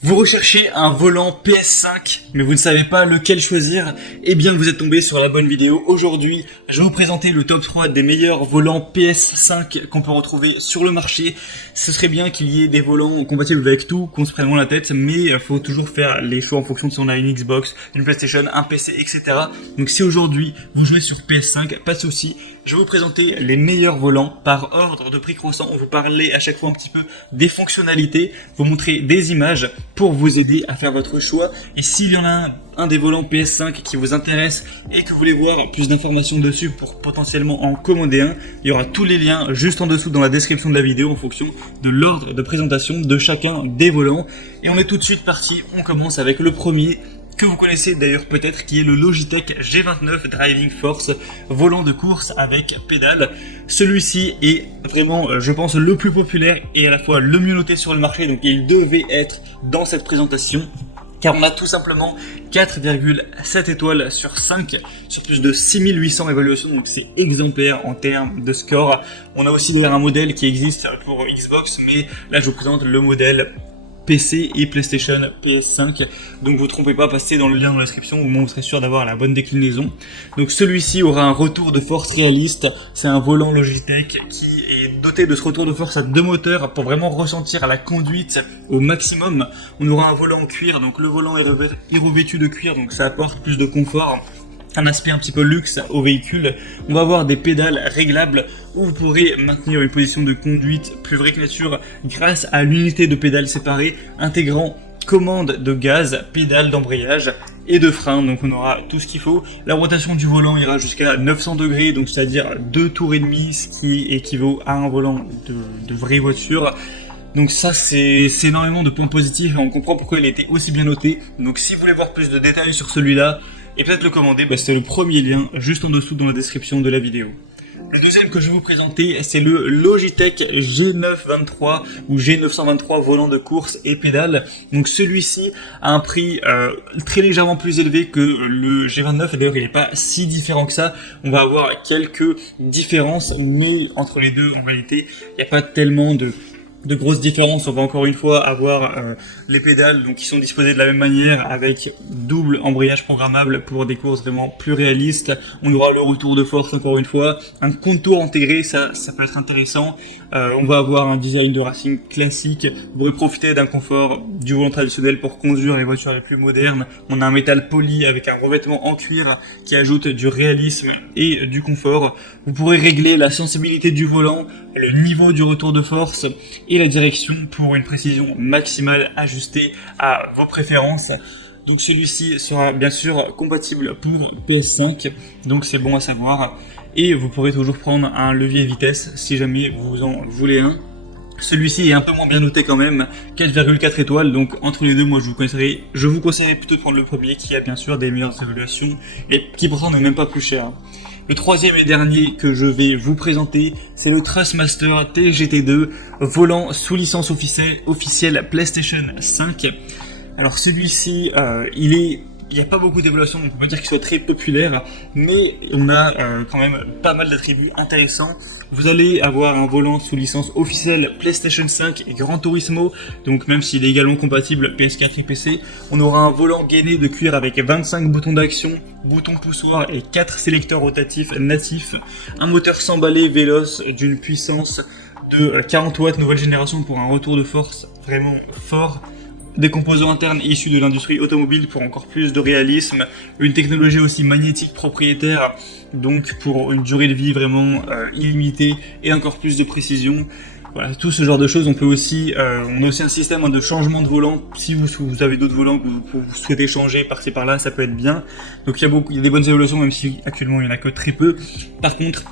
Vous recherchez un volant PS5, mais vous ne savez pas lequel choisir? Eh bien, vous êtes tombé sur la bonne vidéo. Aujourd'hui, je vais vous présenter le top 3 des meilleurs volants PS5 qu'on peut retrouver sur le marché. Ce serait bien qu'il y ait des volants compatibles avec tout, qu'on se prenne moins la tête, mais il faut toujours faire les choix en fonction de si on a une Xbox, une PlayStation, un PC, etc. Donc si aujourd'hui, vous jouez sur PS5, pas de souci. Je vais vous présenter les meilleurs volants par ordre de prix croissant. On vous parler à chaque fois un petit peu des fonctionnalités, vous montrer des images pour vous aider à faire votre choix. Et s'il y en a un des volants PS5 qui vous intéresse et que vous voulez voir plus d'informations dessus pour potentiellement en commander un, il y aura tous les liens juste en dessous dans la description de la vidéo en fonction de l'ordre de présentation de chacun des volants. Et on est tout de suite parti, on commence avec le premier, que vous connaissez d'ailleurs peut-être, qui est le Logitech G29 Driving Force, volant de course avec pédale. Celui-ci est vraiment, je pense, le plus populaire et à la fois le mieux noté sur le marché, donc il devait être dans cette présentation, car on a tout simplement 4,7 étoiles sur 5, sur plus de 6800 évaluations, donc c'est exemplaire en termes de score. On a aussi d'ailleurs un modèle qui existe pour Xbox, mais là je vous présente le modèle PC et PlayStation PS5, donc vous ne trompez pas, passez dans le lien dans la description, au moins vous serez sûr d'avoir la bonne déclinaison. Donc celui-ci aura un retour de force réaliste, c'est un volant Logitech qui est doté de ce retour de force à 2 moteurs pour vraiment ressentir la conduite au maximum. On aura un volant en cuir, donc le volant est revêtu de cuir, donc ça apporte plus de confort, un aspect un petit peu luxe au véhicule. On va avoir des pédales réglables où vous pourrez maintenir une position de conduite plus vraie que nature grâce à l'unité de pédales séparée intégrant commande de gaz, pédale d'embrayage et de frein. Donc on aura tout ce qu'il faut. La rotation du volant ira jusqu'à 900 degrés, donc c'est-à-dire 2 tours et demi, ce qui équivaut à un volant de vraie voiture. Donc ça c'est énormément de points positifs et on comprend pourquoi il a été aussi bien noté. Donc si vous voulez voir plus de détails sur celui-là et peut-être le commander, c'est le premier lien juste en dessous dans la description de la vidéo. Le deuxième que je vais vous présenter, c'est le Logitech G923 ou G923 volant de course et pédale. Donc celui-ci a un prix très légèrement plus élevé que le G29. D'ailleurs, il n'est pas si différent que ça. On va avoir quelques différences, mais entre les deux, en réalité, il n'y a pas tellement de grosses différences. On va encore une fois avoir les pédales donc qui sont disposées de la même manière avec double embrayage programmable pour des courses vraiment plus réalistes. On aura le retour de force encore une fois, un contour intégré, ça peut être intéressant. On va avoir un design de racing classique. Vous pourrez profiter d'un confort du volant traditionnel pour conduire les voitures les plus modernes. On a un métal poli avec un revêtement en cuir qui ajoute du réalisme et du confort. Vous pourrez régler la sensibilité du volant, le niveau du retour de force et la direction pour une précision maximale ajustée à vos préférences. Donc celui-ci sera bien sûr compatible pour PS5, donc c'est bon à savoir. Et vous pourrez toujours prendre un levier vitesse si jamais vous en voulez un. Celui-ci est un peu moins bien noté quand même, 4,4 étoiles, donc entre les deux, moi je vous conseillerais plutôt de prendre le premier qui a bien sûr des meilleures évaluations et qui pourtant n'est même pas plus cher. Le troisième et dernier que je vais vous présenter, c'est le Trustmaster TGT2, volant sous licence officielle PlayStation 5. Alors celui-ci, il n'y a pas beaucoup d'évaluations, on peut pas dire qu'il soit très populaire, mais on a quand même pas mal d'attributs intéressants. Vous allez avoir un volant sous licence officielle PlayStation 5 et Gran Turismo, donc même s'il est également compatible PS4 et PC, on aura un volant gainé de cuir avec 25 boutons d'action, boutons poussoirs et 4 sélecteurs rotatifs natifs, un moteur sans balai véloce d'une puissance de 40 watts nouvelle génération pour un retour de force vraiment fort, des composants internes issus de l'industrie automobile pour encore plus de réalisme, une technologie aussi magnétique propriétaire, donc pour une durée de vie vraiment illimitée et encore plus de précision. Voilà, tout ce genre de choses. On peut aussi, on a aussi un système de changement de volant. Si vous avez d'autres volants que vous souhaitez changer par-ci par-là, ça peut être bien. Donc il y a des bonnes évaluations, même si actuellement il n'y en a que très peu. Par contre,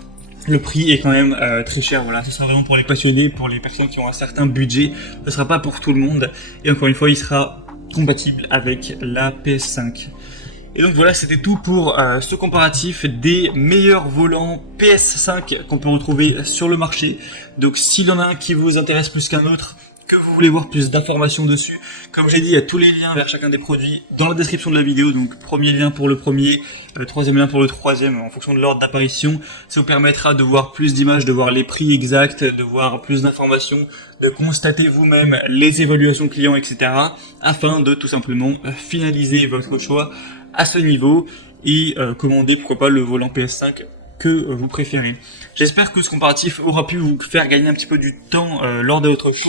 le prix est quand même très cher, voilà, ce sera vraiment pour les passionnés, pour les personnes qui ont un certain budget, ce ne sera pas pour tout le monde, et encore une fois, il sera compatible avec la PS5. Et donc voilà, c'était tout pour ce comparatif des meilleurs volants PS5 qu'on peut retrouver sur le marché. Donc s'il y en a un qui vous intéresse plus qu'un autre, que vous voulez voir plus d'informations dessus. Comme j'ai dit, il y a tous les liens vers chacun des produits dans la description de la vidéo. Donc premier lien pour le premier, troisième lien pour le troisième, en fonction de l'ordre d'apparition. Ça vous permettra de voir plus d'images, de voir les prix exacts, de voir plus d'informations, de constater vous-même les évaluations clients, etc. afin de tout simplement finaliser votre choix à ce niveau et commander pourquoi pas le volant PS5 que vous préférez. J'espère que ce comparatif aura pu vous faire gagner un petit peu du temps lors de votre choix.